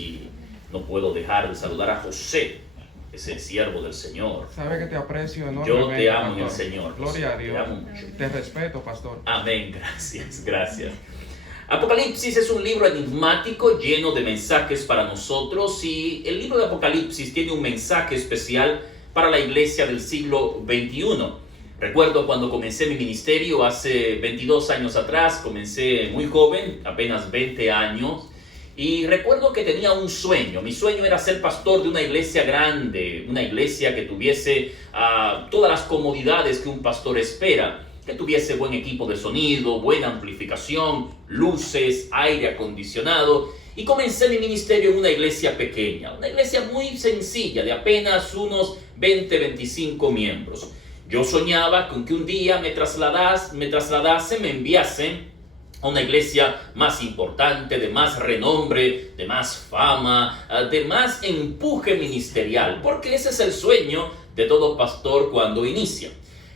y no puedo dejar de saludar a José, ese siervo del Señor. Sabe que te aprecio enormemente. Yo te amo en el pastor. Señor. Gloria a Dios. Te amo mucho. Te respeto, pastor. Amén, gracias. Apocalipsis es un libro enigmático lleno de mensajes para nosotros, y el libro de Apocalipsis tiene un mensaje especial para la iglesia del siglo XXI. Recuerdo cuando comencé mi ministerio hace 22 años atrás, comencé muy joven, apenas 20 años, y recuerdo que tenía un sueño. Mi sueño era ser pastor de una iglesia grande, una iglesia que tuviese todas las comodidades que un pastor espera, que tuviese buen equipo de sonido, buena amplificación, luces, aire acondicionado. Y comencé mi ministerio en una iglesia pequeña, una iglesia muy sencilla, de apenas unos 20-25 miembros. Yo soñaba con que un día me enviasen a una iglesia más importante, de más renombre, de más fama, de más empuje ministerial, porque ese es el sueño de todo pastor cuando inicia.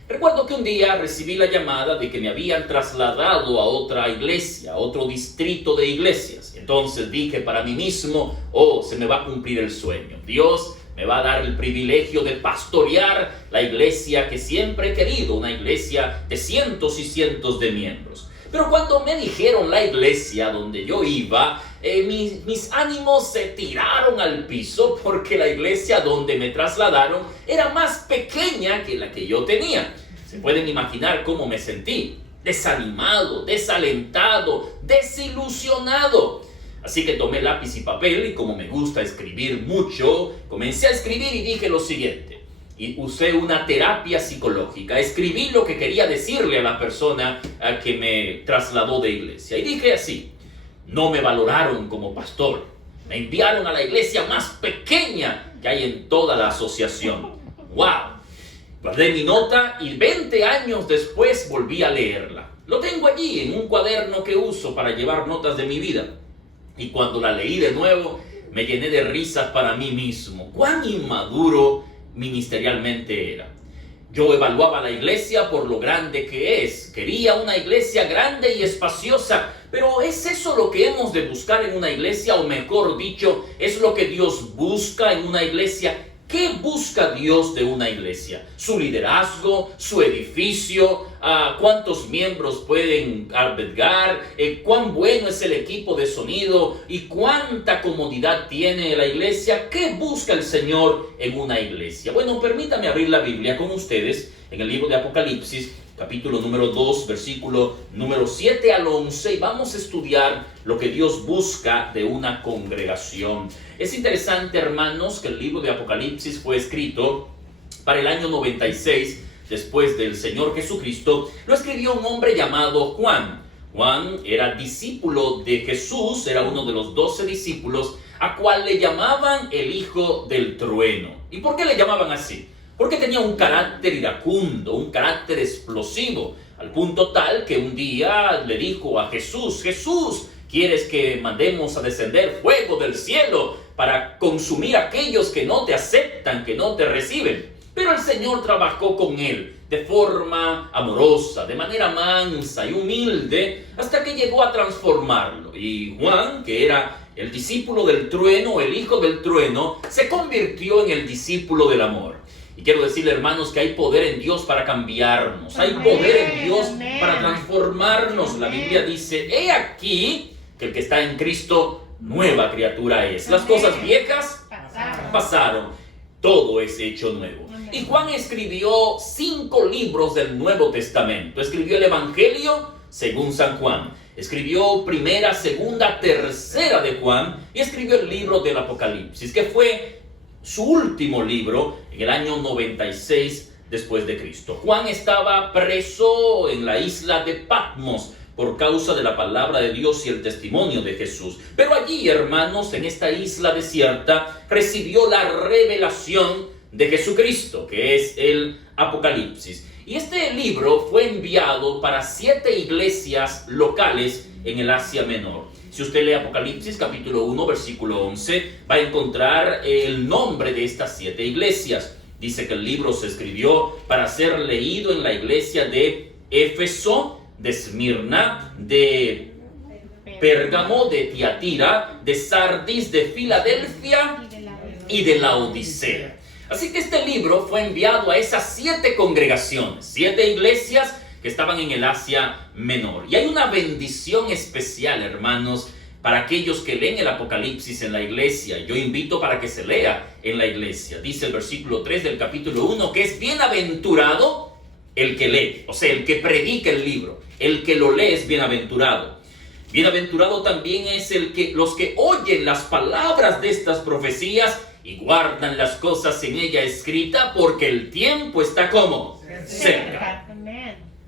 Recuerdo que un día recibí la llamada de que me habían trasladado a otra iglesia, a otro distrito de iglesias. Entonces dije para mí mismo, se me va a cumplir el sueño. Dios me va a dar el privilegio de pastorear la iglesia que siempre he querido, una iglesia de cientos y cientos de miembros. Pero cuando me dijeron la iglesia donde yo iba, mis ánimos se tiraron al piso, porque la iglesia donde me trasladaron era más pequeña que la que yo tenía. Se pueden imaginar cómo me sentí: desanimado, desalentado, desilusionado. Así que tomé lápiz y papel, y como me gusta escribir mucho, comencé a escribir y dije lo siguiente. Y usé una terapia psicológica. Escribí lo que quería decirle a la persona que me trasladó de iglesia. Y dije así: no me valoraron como pastor. Me enviaron a la iglesia más pequeña que hay en toda la asociación. ¡Wow! Guardé mi nota y 20 años después volví a leerla. Lo tengo allí en un cuaderno que uso para llevar notas de mi vida. Y cuando la leí de nuevo, me llené de risas para mí mismo. ¡Cuán inmaduro ministerialmente era! Yo evaluaba la iglesia por lo grande que es. Quería una iglesia grande y espaciosa. Pero ¿es eso lo que hemos de buscar en una iglesia? O mejor dicho, ¿es lo que Dios busca en una iglesia? ¿Qué busca Dios de una iglesia? ¿Su liderazgo? ¿Su edificio? ¿Cuántos miembros pueden albergar? ¿Cuán bueno es el equipo de sonido? ¿Y cuánta comodidad tiene la iglesia? ¿Qué busca el Señor en una iglesia? Bueno, permítame abrir la Biblia con ustedes en el libro de Apocalipsis, capítulo número 2, versículo número 7 al 11, y vamos a estudiar lo que Dios busca de una congregación. Es interesante, hermanos, que el libro de Apocalipsis fue escrito para el año 96 después del Señor Jesucristo. Lo escribió un hombre llamado Juan. Juan era discípulo de Jesús, era uno de los 12 discípulos, a cual le llamaban el hijo del trueno. ¿Y por qué le llamaban así? Porque tenía un carácter iracundo, un carácter explosivo, al punto tal que un día le dijo a Jesús: Jesús, ¿quieres que mandemos a descender fuego del cielo para consumir a aquellos que no te aceptan, que no te reciben? Pero el Señor trabajó con él de forma amorosa, de manera mansa y humilde, hasta que llegó a transformarlo. Y Juan, que era el discípulo del trueno, el hijo del trueno, se convirtió en el discípulo del amor. Y quiero decirle, hermanos, que hay poder en Dios para cambiarnos. Hay poder en Dios para transformarnos. La Biblia dice: he aquí que el que está en Cristo, nueva criatura es. Las cosas viejas pasaron. Todo es hecho nuevo. Y Juan escribió 5 libros del Nuevo Testamento. Escribió el Evangelio según San Juan. Escribió primera, segunda, tercera de Juan. Y escribió el libro del Apocalipsis, que fue su último libro en el año 96 después de Cristo. Juan estaba preso en la isla de Patmos por causa de la palabra de Dios y el testimonio de Jesús. Pero allí, hermanos, en esta isla desierta, recibió la revelación de Jesucristo, que es el Apocalipsis. Y este libro fue enviado para 7 iglesias locales en el Asia Menor. Si usted lee Apocalipsis capítulo 1, versículo 11, va a encontrar el nombre de estas 7 iglesias. Dice que el libro se escribió para ser leído en la iglesia de Éfeso, de Esmirna, de Pérgamo, de Tiatira, de Sardis, de Filadelfia y de Laodicea. Así que este libro fue enviado a esas 7 congregaciones, 7 iglesias que estaban en el Asia Menor. Y hay una bendición especial, hermanos, para aquellos que leen el Apocalipsis en la iglesia. Yo invito para que se lea en la iglesia. Dice el versículo 3 del capítulo 1 que es bienaventurado el que lee, o sea, el que predica el libro. El que lo lee es bienaventurado. Bienaventurado también es los que oyen las palabras de estas profecías y guardan las cosas en ella escritas, porque el tiempo está como cerca.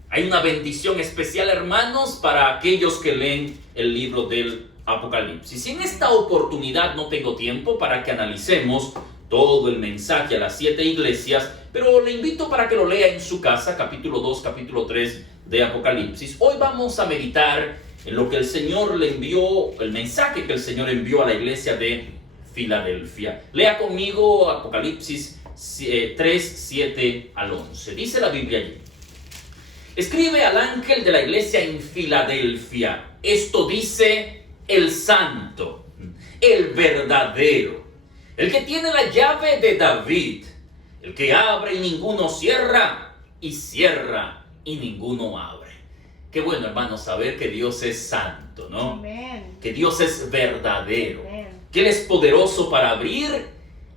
Hay una bendición especial, hermanos, para aquellos que leen el libro del Apocalipsis. Y en esta oportunidad no tengo tiempo para que analicemos todo el mensaje a las 7 iglesias, pero le invito para que lo lea en su casa, capítulo 2, capítulo 3 de Apocalipsis. Hoy vamos a meditar en lo que el Señor le envió, el mensaje que el Señor envió a la iglesia de Filadelfia. Lea conmigo Apocalipsis 3, 7 al 11. Dice la Biblia allí: escribe al ángel de la iglesia en Filadelfia, esto dice el santo, el verdadero, el que tiene la llave de David, el que abre y ninguno cierra, y cierra y ninguno abre. Qué bueno, hermanos, saber que Dios es santo, ¿no? Amén. Que Dios es verdadero. Amén. Que Él es poderoso para abrir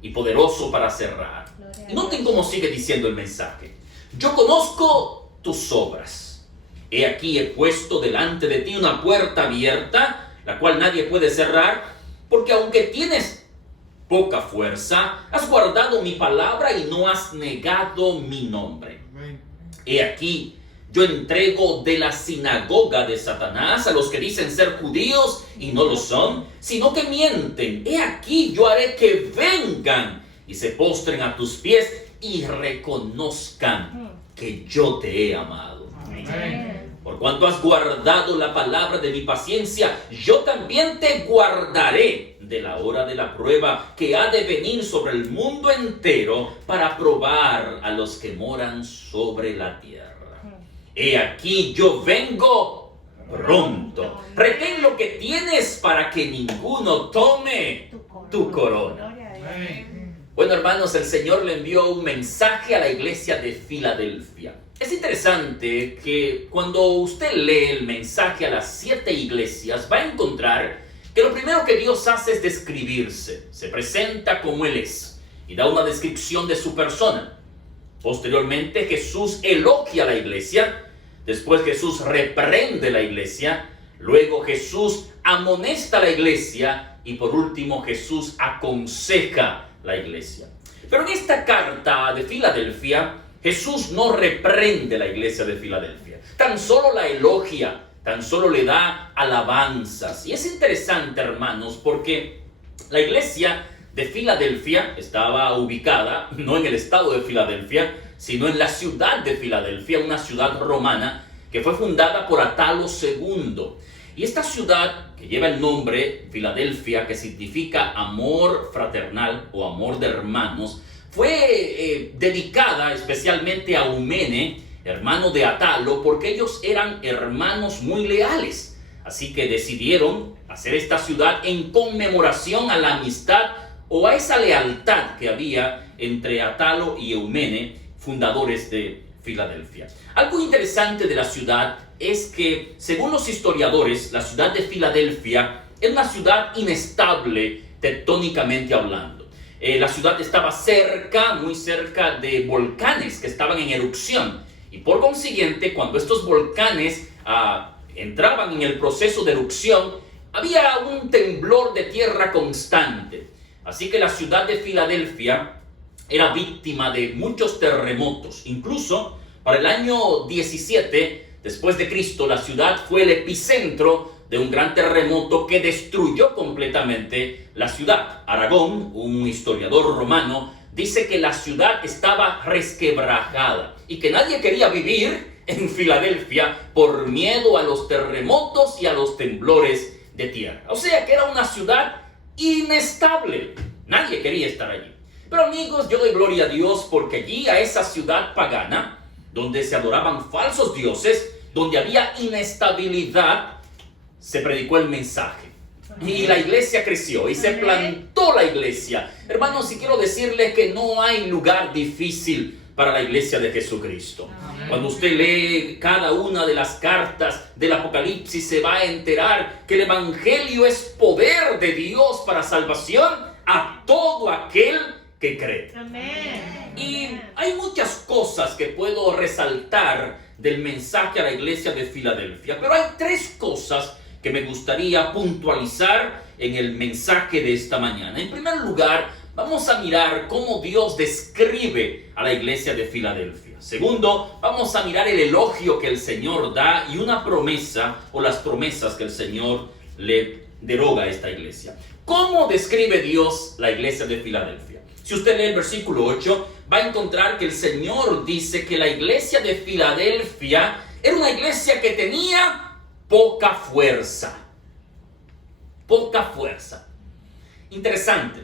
y poderoso para cerrar. Gloria a Y noten Dios. cómo sigue diciendo el mensaje. Yo conozco tus obras. He aquí he puesto delante de ti una puerta abierta, la cual nadie puede cerrar, porque aunque tienes poca fuerza, has guardado mi palabra y no has negado mi nombre. Amén. He aquí, yo entrego de la sinagoga de Satanás a los que dicen ser judíos y no lo son, sino que mienten. He aquí, yo haré que vengan y se postren a tus pies y reconozcan que yo te he amado. Amén. Por cuanto has guardado la palabra de mi paciencia, yo también te guardaré de la hora de la prueba que ha de venir sobre el mundo entero para probar a los que moran sobre la tierra. He aquí yo vengo pronto. Retén lo que tienes para que ninguno tome tu corona. Gloria a Dios. Amén. Bueno, hermanos, el Señor le envió un mensaje a la iglesia de Filadelfia. Es interesante que cuando usted lee el mensaje a las 7 iglesias, va a encontrar que lo primero que Dios hace es describirse. Se presenta como Él es y da una descripción de su persona. Posteriormente, Jesús elogia a la iglesia. Después Jesús reprende la iglesia. Luego Jesús amonesta a la iglesia. Y por último, Jesús aconseja la iglesia. Pero en esta carta de Filadelfia, Jesús no reprende la iglesia de Filadelfia. Tan solo la elogia, tan solo le da alabanzas. Y es interesante, hermanos, porque la iglesia de Filadelfia estaba ubicada no en el estado de Filadelfia, sino en la ciudad de Filadelfia, una ciudad romana que fue fundada por Atalo II. Y esta ciudad, que lleva el nombre Filadelfia, que significa amor fraternal o amor de hermanos, fue dedicada especialmente a Eumene, hermano de Atalo, porque ellos eran hermanos muy leales. Así que decidieron hacer esta ciudad en conmemoración a la amistad o a esa lealtad que había entre Atalo y Eumene, fundadores de Filadelfia. Algo interesante de la ciudad es que, según los historiadores, la ciudad de Filadelfia es una ciudad inestable tectónicamente hablando. La ciudad estaba muy cerca de volcanes que estaban en erupción. Y por consiguiente, cuando estos volcanes entraban en el proceso de erupción, había un temblor de tierra constante. Así que la ciudad de Filadelfia era víctima de muchos terremotos. Incluso para el año 17 después de Cristo, la ciudad fue el epicentro de un gran terremoto que destruyó completamente la ciudad. Aragón, un historiador romano, dice que la ciudad estaba resquebrajada y que nadie quería vivir en Filadelfia por miedo a los terremotos y a los temblores de tierra. O sea que era una ciudad inestable. Nadie quería estar allí. Pero amigos, yo doy gloria a Dios porque allí, a esa ciudad pagana, donde se adoraban falsos dioses, donde había inestabilidad, se predicó el mensaje. Y la iglesia creció y se plantó la iglesia. Hermanos, y quiero decirles que no hay lugar difícil para la iglesia de Jesucristo. Cuando usted lee cada una de las cartas del Apocalipsis, se va a enterar que el Evangelio es poder de Dios para salvación a todo aquel que cree. Amén. Y hay muchas cosas que puedo resaltar del mensaje a la iglesia de Filadelfia, pero hay tres cosas que me gustaría puntualizar en el mensaje de esta mañana. En primer lugar, vamos a mirar cómo Dios describe a la iglesia de Filadelfia. Segundo, vamos a mirar el elogio que el Señor da y una promesa o las promesas que el Señor le deroga a esta iglesia. ¿Cómo describe Dios la iglesia de Filadelfia? Si usted lee el versículo 8, va a encontrar que el Señor dice que la iglesia de Filadelfia era una iglesia que tenía poca fuerza. Poca fuerza. Interesante.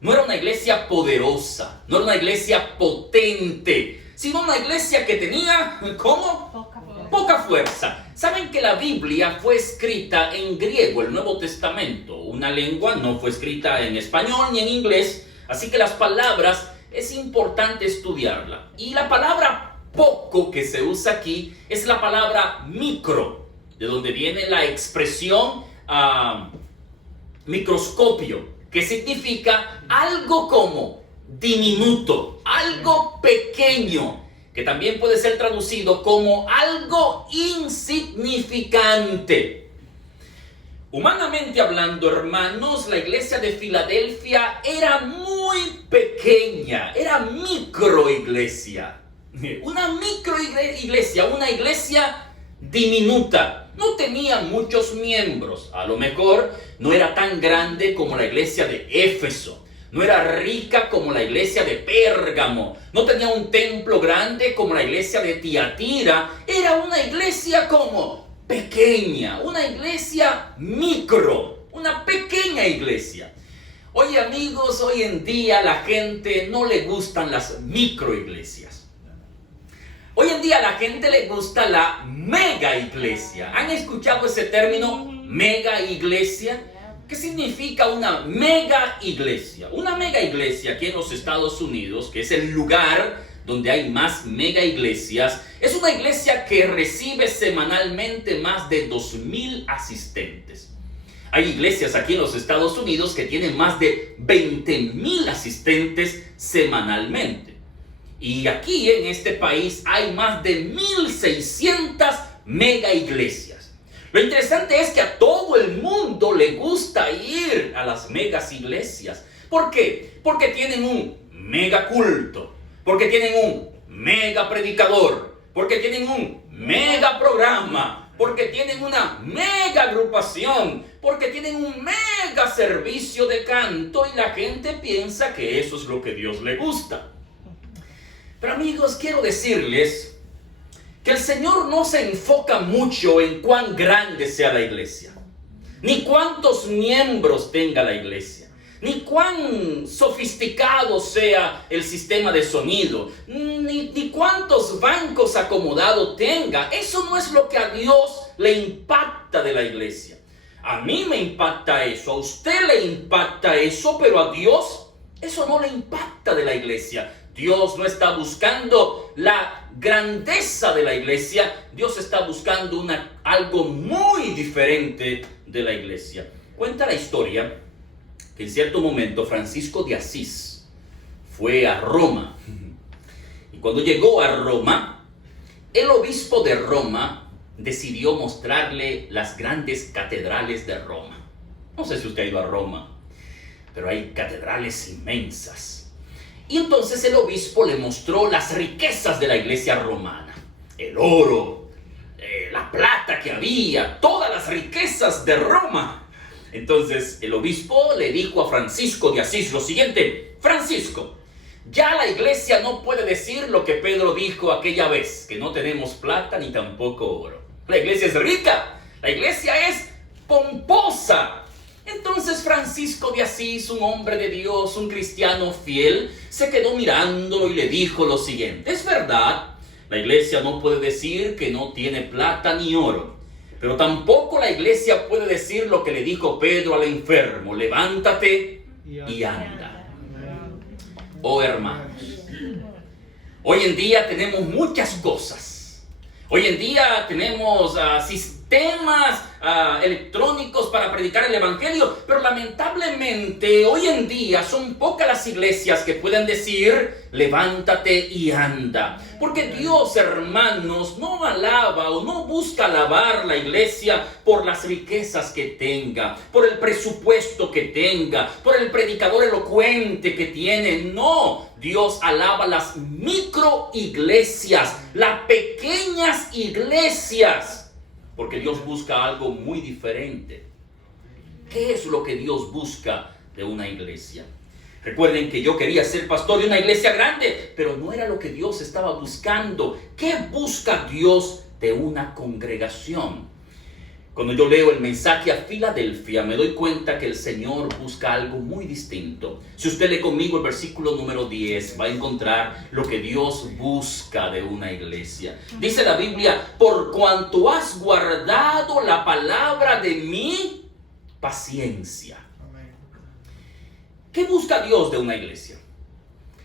No era una iglesia poderosa, no era una iglesia potente, sino una iglesia que tenía, ¿cómo? Poca fuerza. Saben que la Biblia fue escrita en griego, el Nuevo Testamento. Una lengua no fue escrita en español ni en inglés, así que las palabras es importante estudiarla. Y la palabra poco que se usa aquí es la palabra micro, de donde viene la expresión microscopio, que significa algo como diminuto, algo pequeño, que también puede ser traducido como algo insignificante. Humanamente hablando, hermanos, la iglesia de Filadelfia era muy pequeña, era microiglesia. Una microiglesia, una iglesia diminuta. No tenía muchos miembros. A lo mejor no era tan grande como la iglesia de Éfeso. No era rica como la iglesia de Pérgamo. No tenía un templo grande como la iglesia de Tiatira. Era una iglesia como pequeña, una iglesia micro, una pequeña iglesia. Oye, amigos, hoy en día la gente no le gustan las microiglesias. Hoy en día a la gente le gusta la mega iglesia. ¿Han escuchado ese término, mega iglesia? ¿Qué significa una mega iglesia? Una mega iglesia aquí en los Estados Unidos, que es el lugar donde hay más mega iglesias, es una iglesia que recibe semanalmente más de 2,000 asistentes. Hay iglesias aquí en los Estados Unidos que tienen más de 20,000 asistentes semanalmente. Y aquí en este país hay más de 1,600 mega iglesias. Lo interesante es que a todo el mundo le gusta ir a las megas iglesias. ¿Por qué? Porque tienen un mega culto, porque tienen un mega predicador, porque tienen un mega programa, porque tienen una mega agrupación, porque tienen un mega servicio de canto y la gente piensa que eso es lo que Dios le gusta. Pero amigos, quiero decirles que el Señor no se enfoca mucho en cuán grande sea la iglesia, ni cuántos miembros tenga la iglesia, ni cuán sofisticado sea el sistema de sonido, ni cuántos bancos acomodados tenga. Eso no es lo que a Dios le impacta de la iglesia. A mí me impacta eso, a usted le impacta eso, pero a Dios eso no le impacta de la iglesia. Dios no está buscando la grandeza de la iglesia, Dios está buscando algo muy diferente de la iglesia. Cuenta la historia que en cierto momento Francisco de Asís fue a Roma. Y cuando llegó a Roma, el obispo de Roma decidió mostrarle las grandes catedrales de Roma. No sé si usted ha ido a Roma, pero hay catedrales inmensas. Y entonces el obispo le mostró las riquezas de la iglesia romana. El oro, la plata que había, todas las riquezas de Roma. Entonces el obispo le dijo a Francisco de Asís lo siguiente: Francisco, ya la iglesia no puede decir lo que Pedro dijo aquella vez, que no tenemos plata ni tampoco oro. La iglesia es rica, la iglesia es pomposa. Entonces Francisco de Asís, un hombre de Dios, un cristiano fiel, se quedó mirándolo y le dijo lo siguiente: es verdad, la iglesia no puede decir que no tiene plata ni oro, Pero tampoco la iglesia puede decir lo que le dijo Pedro al enfermo: levántate y anda. Oh hermanos, hoy en día tenemos muchas cosas. Hoy en día tenemos sistemas electrónicos para predicar el evangelio, pero lamentablemente hoy en día son pocas las iglesias que pueden decir levántate y anda. Porque Dios, hermanos, no alaba o no busca alabar la iglesia por las riquezas que tenga, por el presupuesto que tenga, por el predicador elocuente que tiene. No, Dios alaba las micro iglesias, las pequeñas iglesias, porque Dios busca algo muy diferente. ¿Qué es lo que Dios busca de una iglesia? Recuerden que yo quería ser pastor de una iglesia grande, pero no era lo que Dios estaba buscando. ¿Qué busca Dios de una congregación? Cuando yo leo el mensaje a Filadelfia, me doy cuenta que el Señor busca algo muy distinto. Si usted lee conmigo el versículo número 10, va a encontrar lo que Dios busca de una iglesia. Dice la Biblia: por cuanto has guardado la palabra de mi paciencia. ¿Qué busca Dios de una iglesia?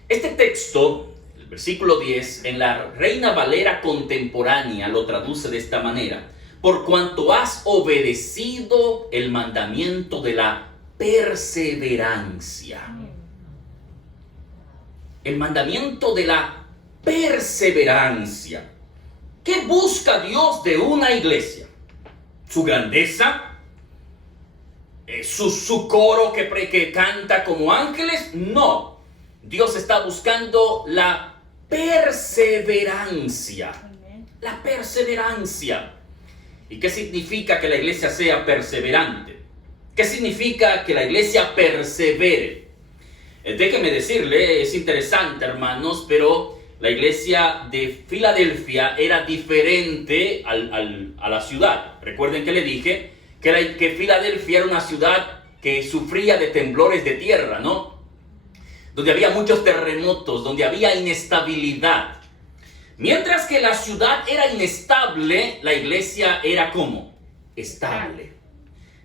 Este texto, el versículo 10, en la Reina Valera contemporánea lo traduce de esta manera: por cuanto has obedecido el mandamiento de la perseverancia. El mandamiento de la perseverancia. ¿Qué busca Dios de una iglesia? ¿Su grandeza? ¿Su coro que canta como ángeles? No. Dios está buscando la perseverancia. La perseverancia. ¿Y qué significa que la iglesia sea perseverante? ¿Qué significa que la iglesia persevere? Déjeme decirle, es interesante, hermanos, pero la iglesia de Filadelfia era diferente a la ciudad. Recuerden que le dije que Filadelfia era una ciudad que sufría de temblores de tierra, ¿no? Donde había muchos terremotos, donde había inestabilidad. Mientras que la ciudad era inestable, la iglesia era ¿cómo? Estable.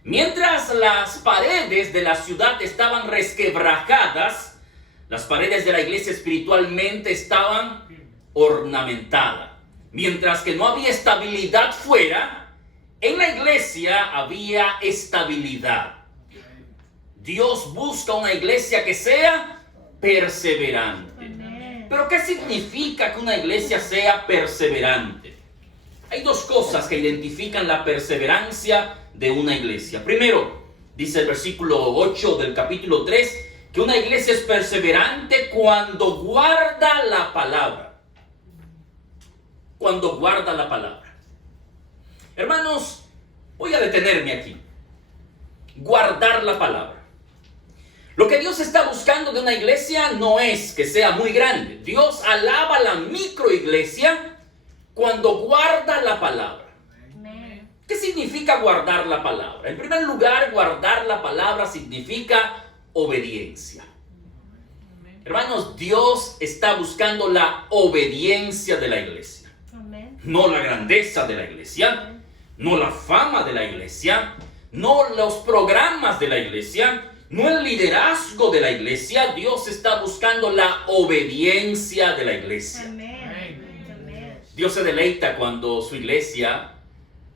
Mientras las paredes de la ciudad estaban resquebrajadas, las paredes de la iglesia espiritualmente estaban ornamentadas. Mientras que no había estabilidad fuera, en la iglesia había estabilidad. Dios busca una iglesia que sea perseverante. Pero ¿qué significa que una iglesia sea perseverante? Hay dos cosas que identifican la perseverancia de una iglesia. Primero, dice el versículo 8 del capítulo 3, que una iglesia es perseverante cuando guarda la palabra. Cuando guarda la palabra. Hermanos, voy a detenerme aquí. Guardar la palabra. Lo que Dios está buscando de una iglesia no es que sea muy grande. Dios alaba la microiglesia cuando guarda la palabra. ¿Qué significa guardar la palabra? En primer lugar, guardar la palabra significa obediencia. Hermanos, Dios está buscando la obediencia de la iglesia. No la grandeza de la iglesia, no la fama de la iglesia, no los programas de la iglesia, no el liderazgo de la iglesia. Dios está buscando la obediencia de la iglesia. Dios se deleita cuando su iglesia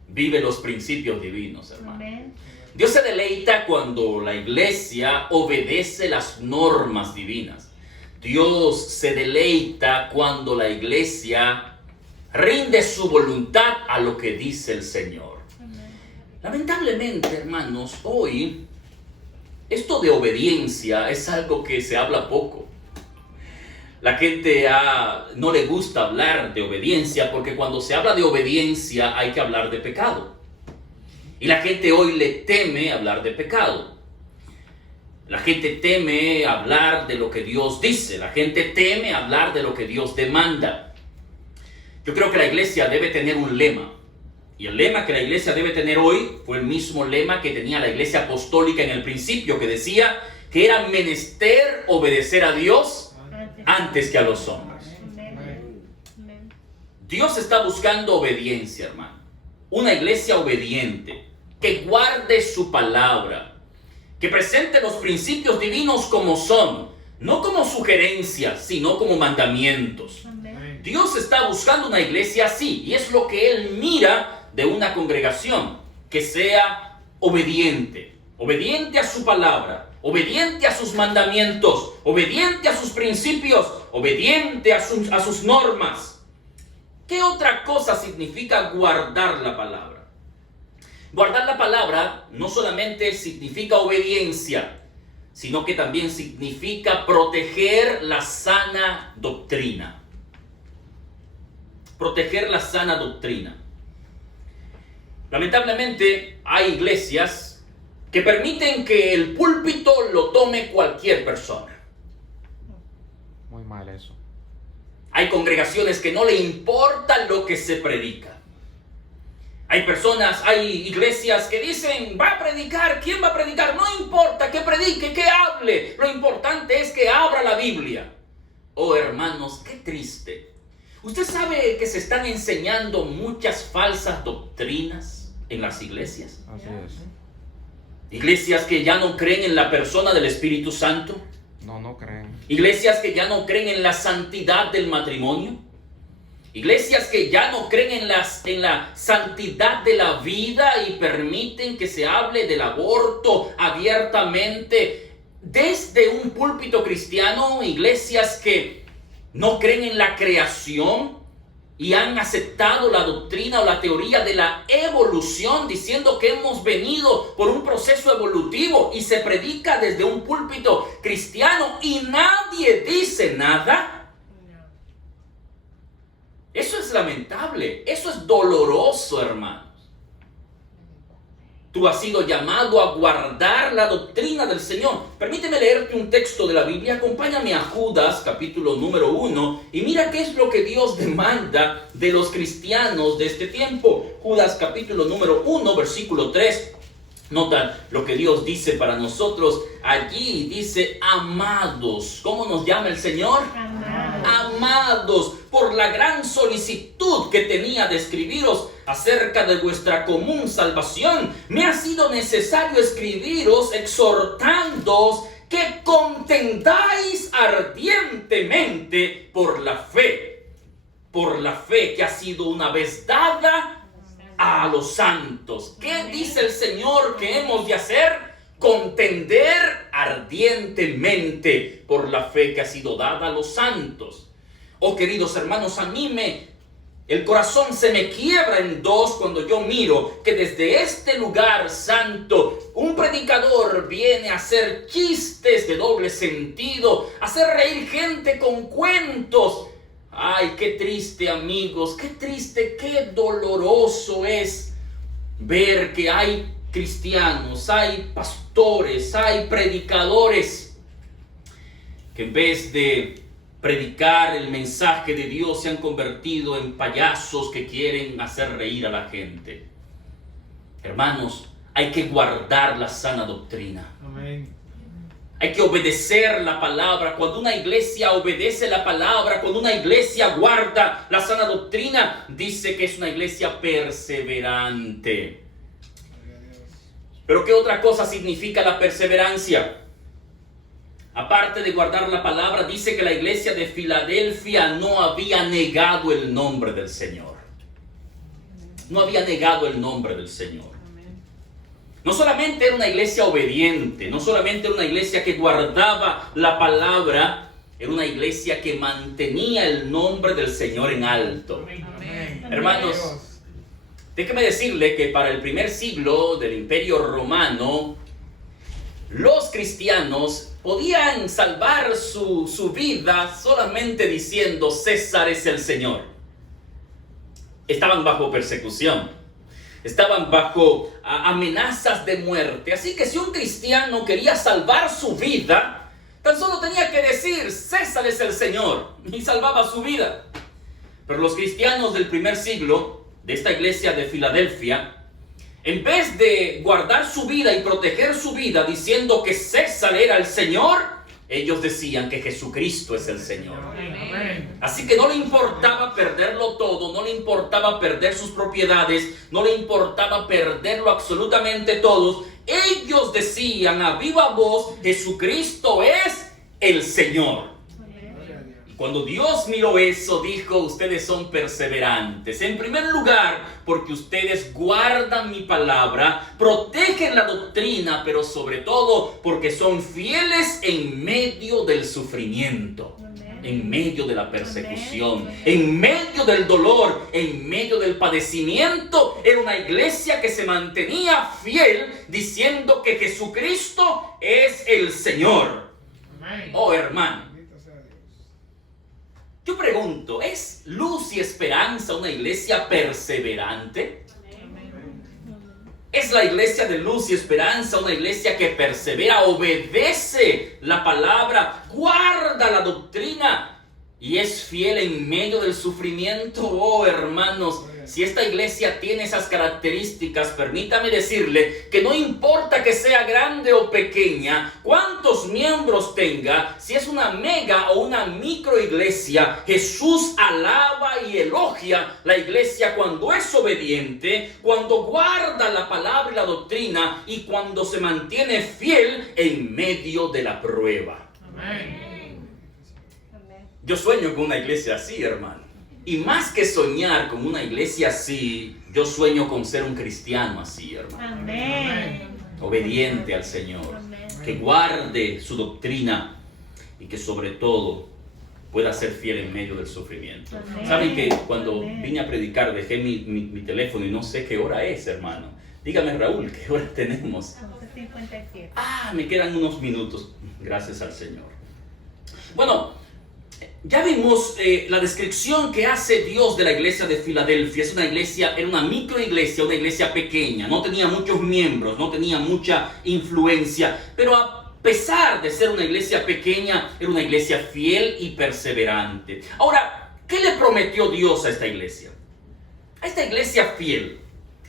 vive los principios divinos, hermano. Dios se deleita cuando la iglesia obedece las normas divinas. Dios se deleita cuando la iglesia rinde su voluntad a lo que dice el Señor. Lamentablemente, hermanos, hoy esto de obediencia es algo que se habla poco. La gente no le gusta hablar de obediencia porque cuando se habla de obediencia hay que hablar de pecado. Y la gente hoy le teme hablar de pecado. La gente teme hablar de lo que Dios dice. La gente teme hablar de lo que Dios demanda. Yo creo que la iglesia debe tener un lema. Y el lema que la iglesia debe tener hoy fue el mismo lema que tenía la iglesia apostólica en el principio, que decía que era menester obedecer a Dios antes que a los hombres. Dios está buscando obediencia, hermano. una iglesia obediente, que guarde su palabra, que presente los principios divinos como son, no como sugerencias, sino como mandamientos. Amén. Dios está buscando una iglesia así, y es lo que Él mira de una congregación, que sea obediente, obediente a su palabra, obediente a sus mandamientos, obediente a sus principios, obediente a sus normas. ¿Qué otra cosa significa guardar la palabra? Guardar la palabra no solamente significa obediencia, sino que también significa proteger la sana doctrina. Proteger la sana doctrina. Lamentablemente hay iglesias que permiten que el púlpito lo tome cualquier persona. Muy mal eso. Hay congregaciones que no le importa lo que se predica. Hay personas, hay iglesias que dicen, va a predicar, ¿quién va a predicar? No importa que predique, que hable, lo importante es que abra la Biblia. Oh hermanos, qué triste. ¿Usted sabe que se están enseñando muchas falsas doctrinas en las iglesias? Así es. Iglesias que ya no creen en la persona del Espíritu Santo. No creen. Iglesias que ya no creen en la santidad del matrimonio. Iglesias que ya no creen en la santidad de la vida y permiten que se hable del aborto abiertamente desde un púlpito cristiano. Iglesias que no creen en la creación y han aceptado la doctrina o la teoría de la evolución, diciendo que hemos venido por un proceso evolutivo, y se predica desde un púlpito cristiano y nadie dice nada. Eso es lamentable, eso es doloroso, hermanos. Tú has sido llamado a guardar la doctrina del Señor. Permíteme leerte un texto de la Biblia. Acompáñame a Judas, capítulo número 1, y mira qué es lo que Dios demanda de los cristianos de este tiempo. Judas, capítulo número 1, versículo 3. Nota lo que Dios dice para nosotros. Allí dice, amados. ¿Cómo nos llama el Señor? Amados, por la gran solicitud que tenía de escribiros acerca de vuestra común salvación, me ha sido necesario escribiros exhortándoos que contendáis ardientemente por la fe que ha sido una vez dada a los santos. ¿Qué dice el Señor que hemos de hacer? Contender ardientemente por la fe que ha sido dada a los santos. Oh, queridos hermanos, el corazón se me quiebra en dos cuando yo miro que desde este lugar santo un predicador viene a hacer chistes de doble sentido, a hacer reír gente con cuentos. Ay, qué triste, amigos, qué triste, qué doloroso es ver que hay cristianos, hay pastores, hay predicadores que en vez de predicar el mensaje de Dios se han convertido en payasos que quieren hacer reír a la gente. Hermanos, hay que guardar la sana doctrina. Amén. Hay que obedecer la palabra. Cuando una iglesia obedece la palabra, cuando una iglesia guarda la sana doctrina, dice que es una iglesia perseverante. Pero ¿qué otra cosa significa la perseverancia? Aparte de guardar la palabra, dice que la iglesia de Filadelfia no había negado el nombre del Señor. No había negado el nombre del Señor. No solamente era una iglesia obediente, no solamente era una iglesia que guardaba la palabra, era una iglesia que mantenía el nombre del Señor en alto. Amén. Hermanos, déjeme decirle que para el primer siglo del Imperio Romano, los cristianos podían salvar su vida solamente diciendo César es el Señor. Estaban bajo persecución, estaban bajo amenazas de muerte. Así que si un cristiano quería salvar su vida, tan solo tenía que decir César es el Señor y salvaba su vida. Pero los cristianos del primer siglo de esta iglesia de Filadelfia, en vez de guardar su vida y proteger su vida diciendo que César era el Señor, Ellos decían que Jesucristo es el Señor. Amén. Así que no le importaba perderlo todo, no le importaba perder sus propiedades, no le importaba perderlo absolutamente todo. Ellos decían a viva voz, Jesucristo es el Señor. Y cuando Dios miró eso, dijo, ustedes son perseverantes. En primer lugar, porque ustedes guardan mi palabra, protegen la doctrina, pero sobre todo porque son fieles en medio del sufrimiento, en medio de la persecución, en medio del dolor, en medio del padecimiento. Era una iglesia que se mantenía fiel diciendo que Jesucristo es el Señor. Oh, hermano, yo pregunto, ¿es Luz y Esperanza una iglesia perseverante? ¿Es la iglesia de Luz y Esperanza una iglesia que persevera, obedece la palabra, guarda la doctrina y es fiel en medio del sufrimiento? Oh, hermanos, si esta iglesia tiene esas características, permítame decirle que no importa que sea grande o pequeña, cuántos miembros tenga, si es una mega o una micro iglesia, Jesús alaba y elogia la iglesia cuando es obediente, cuando guarda la palabra y la doctrina y cuando se mantiene fiel en medio de la prueba. Amén. Yo sueño con una iglesia así, hermano. Y más que soñar con una iglesia así, yo sueño con ser un cristiano así, hermano. Amén. Obediente al Señor, que guarde su doctrina y que sobre todo pueda ser fiel en medio del sufrimiento. Amén. ¿Saben que cuando Amén. vine a predicar dejé mi teléfono y no sé qué hora es, hermano? Dígame, Raúl, ¿qué hora tenemos? 57. Me quedan unos minutos, gracias al Señor. Bueno, ya vimos la descripción que hace Dios de la iglesia de Filadelfia. Es una iglesia, era una microiglesia, una iglesia pequeña. No tenía muchos miembros, no tenía mucha influencia. Pero a pesar de ser una iglesia pequeña, era una iglesia fiel y perseverante. Ahora, ¿qué le prometió Dios a esta iglesia? A esta iglesia fiel,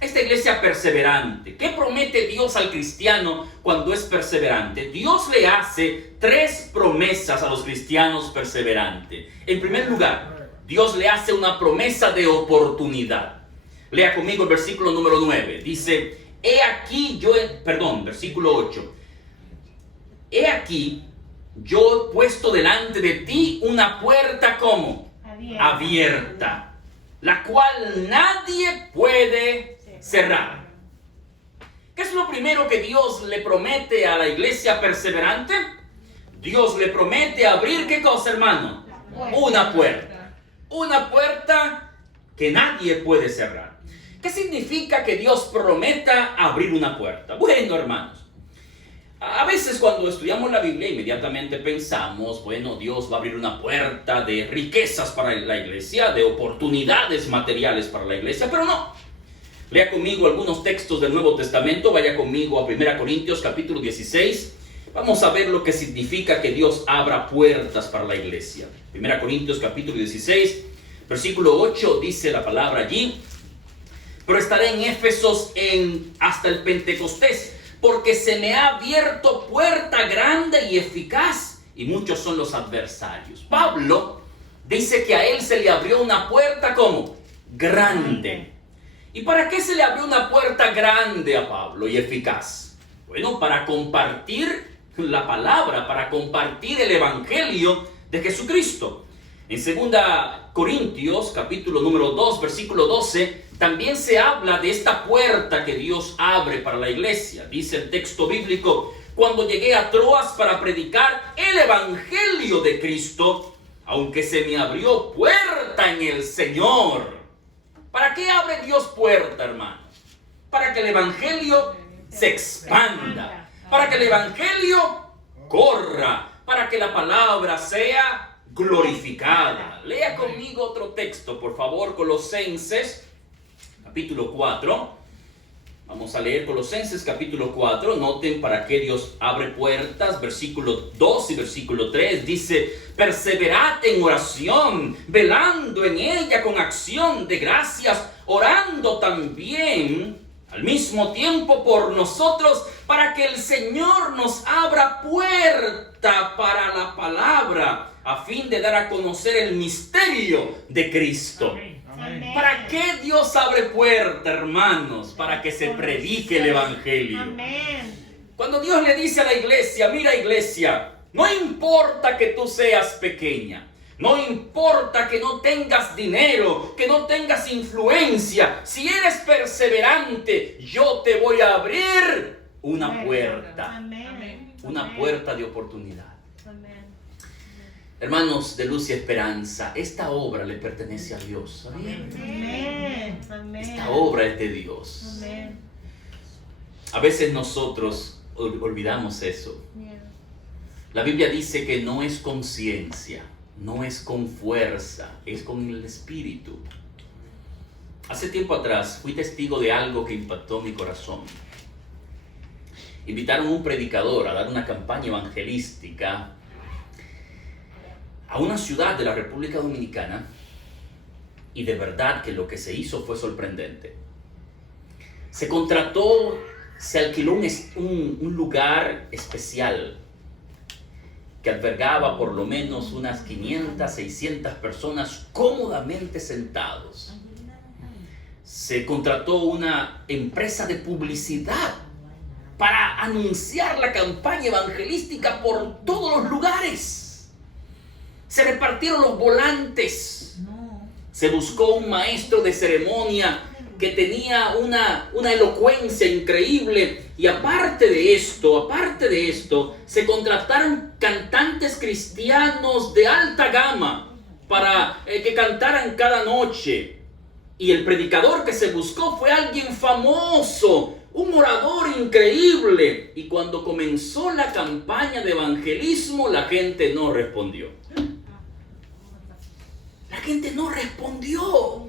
a esta iglesia perseverante. ¿Qué promete Dios al cristiano cuando es perseverante? Dios le hace 3 promesas a los cristianos perseverantes. En primer lugar, Dios le hace una promesa de oportunidad. Lea conmigo el versículo número 9. Dice, versículo 8. He aquí, yo he puesto delante de ti una puerta, ¿cómo? Abierta, la cual nadie puede cerrar. ¿Qué es lo primero que Dios le promete a la iglesia perseverante? Dios le promete abrir, ¿qué cosa, hermano? Una puerta. Una puerta que nadie puede cerrar. ¿Qué significa que Dios prometa abrir una puerta? Bueno, hermanos, a veces cuando estudiamos la Biblia inmediatamente pensamos, bueno, Dios va a abrir una puerta de riquezas para la iglesia, de oportunidades materiales para la iglesia, pero no. Lea conmigo algunos textos del Nuevo Testamento, vaya conmigo a 1 Corintios capítulo 16. Vamos a ver lo que significa que Dios abra puertas para la iglesia. 1 Corintios capítulo 16, versículo 8, dice la palabra allí, pero estaré en Éfeso hasta el Pentecostés, porque se me ha abierto puerta grande y eficaz, y muchos son los adversarios. Pablo dice que a él se le abrió una puerta, ¿cómo? Grande. ¿Y para qué se le abrió una puerta grande a Pablo y eficaz? Bueno, para compartir la palabra, para compartir el evangelio de Jesucristo. En 2 Corintios, capítulo número 2, versículo 12, también se habla de esta puerta que Dios abre para la iglesia. Dice el texto bíblico, cuando llegué a Troas para predicar el evangelio de Cristo, aunque se me abrió puerta en el Señor. ¿Para qué abre Dios puerta, hermano? Para que el evangelio se expanda, para que el evangelio corra, para que la palabra sea glorificada. Lea conmigo otro texto, por favor, Colosenses, capítulo 4. Vamos a leer Colosenses, capítulo 4. Noten para qué Dios abre puertas. Versículo 2 y versículo 3 dice, perseverad en oración, velando en ella con acción de gracias, orando también al mismo tiempo por nosotros, para que el Señor nos abra puerta para a fin de dar a conocer el misterio de Cristo. Amén. ¿Para qué Dios abre puertas, hermanos? Para que se predique el Evangelio. Amén. Cuando Dios le dice a la iglesia, mira iglesia, no importa que tú seas pequeña, no importa que no tengas dinero, que no tengas influencia, si eres perseverante, yo te voy a abrir una puerta, Amén. una puerta de oportunidad. Amén. Hermanos de Luz y Esperanza, esta obra le pertenece a Dios, ¿sabían? Amén. Amén. Esta obra es de Dios. Amén. A veces nosotros olvidamos eso. Yeah. La Biblia dice que no es con ciencia, no es con fuerza, es con el Espíritu. Hace tiempo atrás fui testigo de algo que impactó mi corazón. Invitaron a un predicador a dar una campaña evangelística a una ciudad de la República Dominicana, y de verdad que lo que se hizo fue sorprendente. Se contrató, se alquiló un lugar especial que albergaba por lo menos unas 500, 600 personas cómodamente sentados. Se contrató una empresa de publicidad para anunciar la campaña evangelística por todos los lugares. Se repartieron los volantes. Se buscó un maestro de ceremonia que tenía una elocuencia increíble, y aparte de esto, se contrataron cantantes cristianos de alta gama para que cantaran cada noche. Y el predicador que se buscó fue alguien famoso, un orador increíble. Y cuando comenzó la campaña de evangelismo, la gente no respondió. La gente no respondió.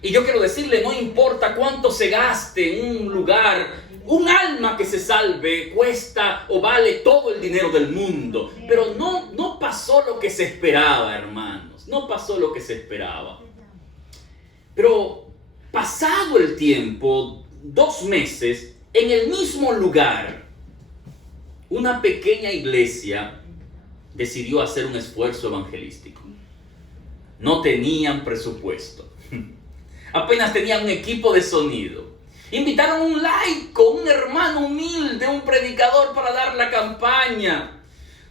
Y yo quiero decirle, no importa cuánto se gaste en un lugar, un alma que se salve cuesta o vale todo el dinero del mundo. Pero no pasó lo que se esperaba, hermanos. No pasó lo que se esperaba. Pero pasado el tiempo, 2 meses, en el mismo lugar, una pequeña iglesia decidió hacer un esfuerzo evangelístico. No tenían presupuesto. Apenas tenían un equipo de sonido. Invitaron a un laico, un hermano humilde, un predicador para dar la campaña.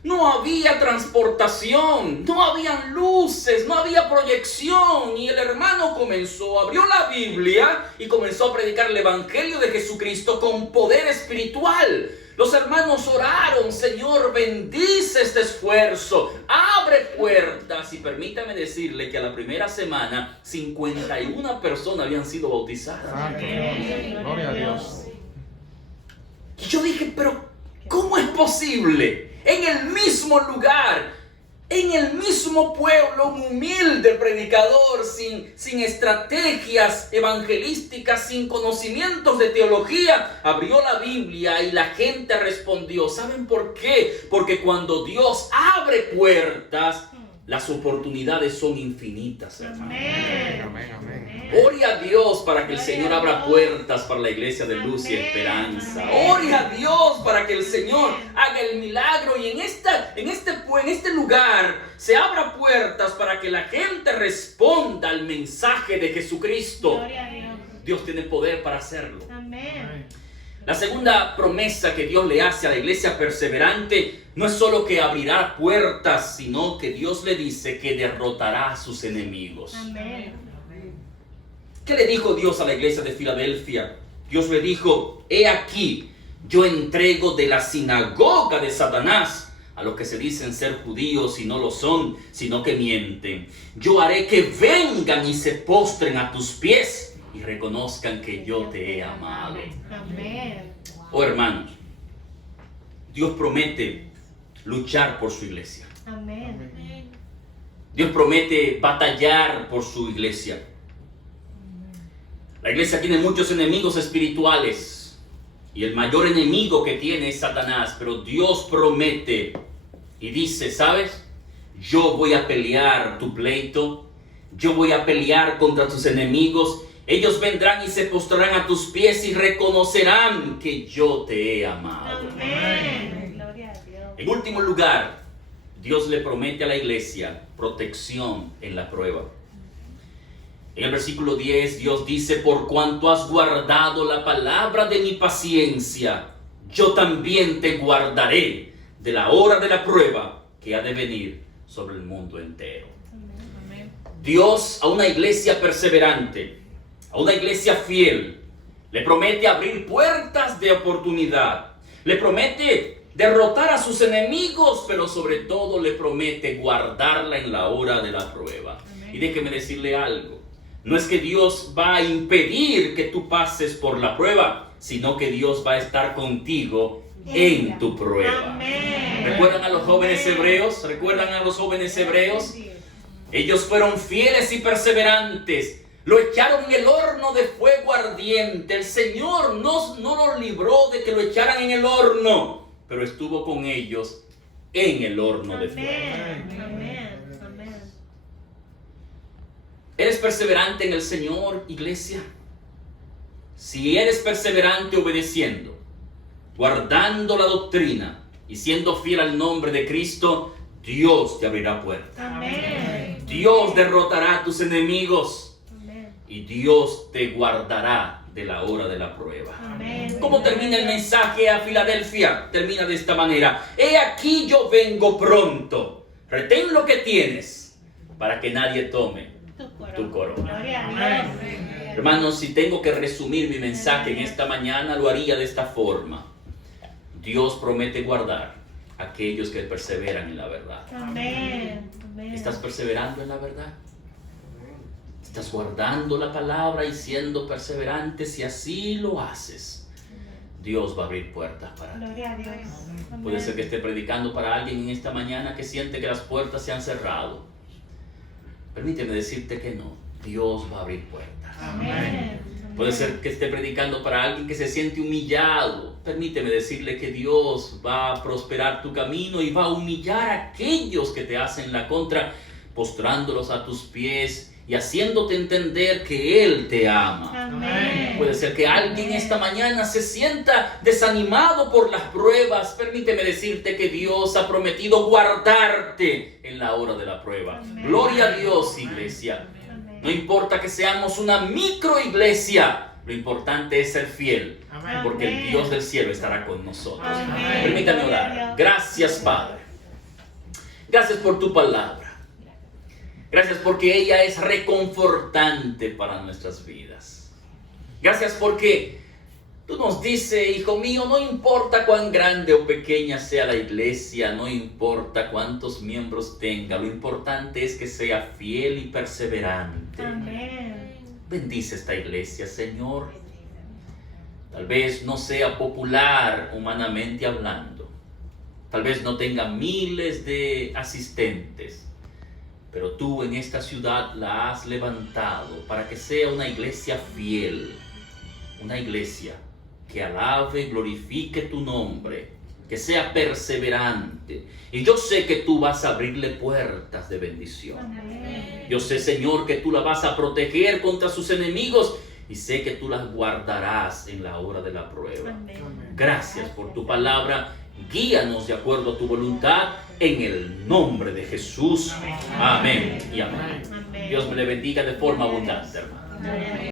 No había transportación, no habían luces, no había proyección. Y el hermano abrió la Biblia y comenzó a predicar el Evangelio de Jesucristo con poder espiritual. Los hermanos oraron: Señor, bendice este esfuerzo, abre puertas. Y permítame decirle que a la primera semana 51 personas habían sido bautizadas. Santo Dios. Gloria a Dios. Y yo dije, pero ¿cómo es posible? En el mismo lugar, en el mismo pueblo, un humilde predicador sin estrategias evangelísticas, sin conocimientos de teología, abrió la Biblia y la gente respondió. ¿Saben por qué? Porque cuando Dios abre puertas, las oportunidades son infinitas, hermano. Amén. Amén, amén. Ore a Dios para que el Señor abra puertas para la iglesia de Luz y Esperanza. Ore a Dios para que el Señor haga el milagro, y en este lugar se abra puertas para que la gente responda al mensaje de Jesucristo. Gloria a Dios. Dios tiene poder para hacerlo. Amén. La segunda promesa que Dios le hace a la iglesia perseverante no es solo que abrirá puertas, sino que Dios le dice que derrotará a sus enemigos. Amén. ¿Qué le dijo Dios a la iglesia de Filadelfia? Dios le dijo: he aquí, yo entrego de la sinagoga de Satanás a los que se dicen ser judíos y no lo son, sino que mienten. Yo haré que vengan y se postren a tus pies y reconozcan que yo te he amado. Amén. Oh, hermanos, Dios promete luchar por su iglesia. Amén. Dios promete batallar por su iglesia. La iglesia tiene muchos enemigos espirituales, y el mayor enemigo que tiene es Satanás, pero Dios promete y dice: ¿sabes? Yo voy a pelear tu pleito, yo voy a pelear contra tus enemigos. Ellos vendrán y se postrarán a tus pies y reconocerán que yo te he amado. Amén. Gloria a Dios. En último lugar, Dios le promete a la iglesia protección en la prueba. En el versículo 10 Dios dice: por cuanto has guardado la palabra de mi paciencia, yo también te guardaré de la hora de la prueba que ha de venir sobre el mundo entero. Amén. Dios a una iglesia perseverante, a una iglesia fiel, le promete abrir puertas de oportunidad, le promete derrotar a sus enemigos, pero sobre todo le promete guardarla en la hora de la prueba. Amén. Y déjeme decirle algo: no es que Dios va a impedir que tú pases por la prueba, sino que Dios va a estar contigo en tu prueba. Amén. ¿Recuerdan a los jóvenes hebreos? ¿Recuerdan a los jóvenes hebreos? Ellos fueron fieles y perseverantes. Lo echaron en el horno de fuego ardiente. El Señor no los libró de que lo echaran en el horno, pero estuvo con ellos en el horno de fuego. Amén. Amén. Amén. ¿Eres perseverante en el Señor, iglesia? Si eres perseverante obedeciendo, guardando la doctrina y siendo fiel al nombre de Cristo, Dios te abrirá puertas. Amén. Dios derrotará a tus enemigos Amén. y Dios te guardará de la hora de la prueba. Amén. ¿Cómo termina el mensaje a Filadelfia? Termina de esta manera: he aquí yo vengo pronto. Retén lo que tienes para que nadie tome tu corona. Gloria a Dios. Hermanos, si tengo que resumir mi mensaje en esta mañana, lo haría de esta forma: Dios promete guardar a aquellos que perseveran en la verdad. Amén. Amén. ¿Estás perseverando en la verdad? ¿Estás guardando la palabra y siendo perseverante? Si así lo haces, Dios va a abrir puertas para ti. Gloria a Dios. Amén. Puede ser que esté predicando para alguien en esta mañana que siente que las puertas se han cerrado. Permíteme decirte que no. Dios va a abrir puertas. Amén. Puede ser que esté predicando para alguien que se siente humillado. Permíteme decirle que Dios va a prosperar tu camino y va a humillar a aquellos que te hacen la contra, postrándolos a tus pies y haciéndote entender que Él te ama. Amén. Puede ser que alguien esta mañana se sienta desanimado por las pruebas. Permíteme decirte que Dios ha prometido guardarte en la hora de la prueba. Amén. Gloria a Dios, iglesia. Amén. No importa que seamos una microiglesia, lo importante es ser fiel, Amén. porque el Amén. Dios del cielo estará con nosotros. Amén. Permítame Gloria a orar. Dios. Gracias, Padre. Gracias por tu palabra. Gracias porque ella es reconfortante para nuestras vidas. Gracias porque tú nos dices: hijo mío, no importa cuán grande o pequeña sea la iglesia, no importa cuántos miembros tenga, lo importante es que sea fiel y perseverante. Amén. Bendice esta iglesia, Señor. Tal vez no sea popular humanamente hablando. Tal vez no tenga miles de asistentes. Pero tú en esta ciudad la has levantado para que sea una iglesia fiel. Una iglesia que alabe y glorifique tu nombre. Que sea perseverante. Y yo sé que tú vas a abrirle puertas de bendición. Amén. Yo sé, Señor, que tú la vas a proteger contra sus enemigos y sé que tú las guardarás en la hora de la prueba. Amén. Gracias por tu palabra. Guíanos de acuerdo a tu voluntad en el nombre de Jesús. Amén y amén. Amén. Dios me le bendiga de forma abundante, hermano. Gloria a Dios.